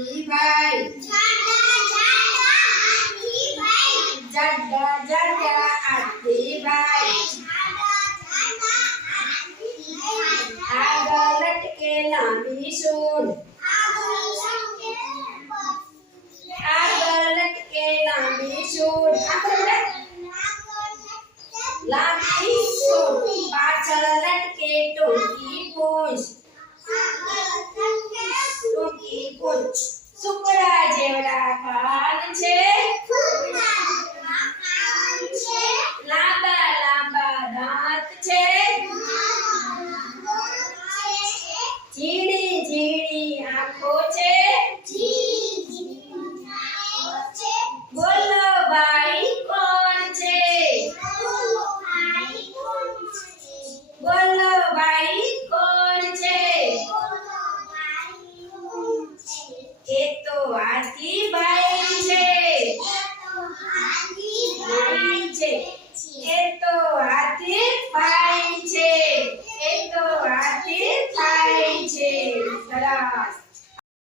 હાથી ભાઈ જાડા જાડા હાથી ભાઈ આગળ લટકે લાંબી સૂંઢ આગળ લટકે લાંબી સૂંઢ લાંબી સૂંઢ પાછળ લટકે ટૂંકી પૂંછ ટૂંકી પૂંછ સુપડા જેવડા કાન છે